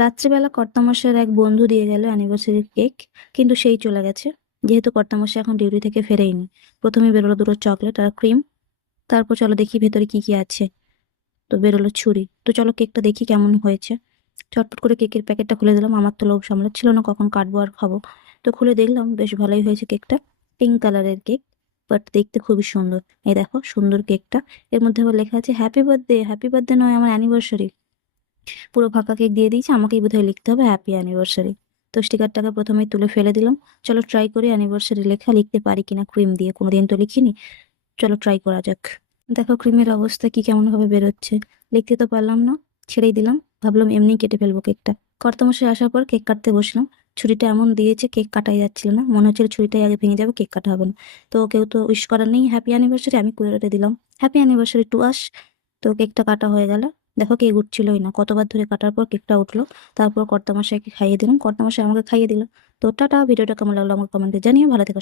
রাত্রিবেলা কর্তামশাইয়ের এক বন্ধু দিয়ে গেল অ্যানিভার্সারির কেক, কিন্তু সেই চলে গেছে। যেহেতু কর্তামশাই এখন ডিউটি থেকে ফেরেইনি, প্রথমে বেরোলো দুটো চকলেট আর ক্রিম। তারপর চলো দেখি ভেতরে কি কি আছে। তো বেরোলো ছুরি। তো চলো কেকটা দেখি কেমন হয়েছে। চটপট করে কেকের প্যাকেটটা খুলে দিলাম, আমার তো লোভ সামলাচ্ছিল না কখন কাটবো আর খাবো। তো খুলে দেখলাম বেশ ভালোই হয়েছে কেকটা। পিঙ্ক কালারের কেক, বাট দেখতে খুবই সুন্দর। এই দেখো সুন্দর কেকটা। এর মধ্যে আবার লেখা আছে হ্যাপি বার্থডে। হ্যাপি বার্থডে নয়, আমার অ্যানিভার্সারি। পুরো ফাঁকা কেক দিয়ে দিয়েছে, আমাকেই বোধহয় লিখতে হবে হ্যাপি অ্যানিভার্সারি। তো স্টিকারটাকে প্রথমেই তুলে ফেলে দিলাম। চলো ট্রাই করি অ্যানিভার্সারি লেখা লিখতে পারি কিনা ক্রিম দিয়ে, কোনোদিন তো লিখিনি। চলো ট্রাই করা যাক। দেখো ক্রিমের অবস্থা কি কেমন ভাবে বেরোচ্ছে। লিখতে তো পারলাম না, ছেড়েই দিলাম। ভাবলাম এমনি কেটে ফেলবো কেকটা। কর্তামশাই আসার পর কেক কাটতে বসলাম। ছুরিটা এমন দিয়েছে কেক কাটাই যাচ্ছিল না, মনে হচ্ছিল ছুরিটাই আগে ভেঙে যাবে, কেক কাটা হবে না। তো কেউ তো উইশ করার নেই হ্যাপি অ্যানিভার্সারি, আমি করে দিলাম হ্যাপি অ্যানিভার্সারি টু আস। তো কেকটা কাটা হয়ে গেল। দেখো কেক উঠছিলই না, কতবার ধরে কাটার পর কেকটা উঠলো। তারপর কর্তামশাইকে খাইয়ে দিলাম, কর্তামশাই আমাকে খাইয়ে দিল। তো টাটা, ভিডিওটা কেমন লাগলো আমাকে কমেন্টে জানিয়ে, ভালো থেকো।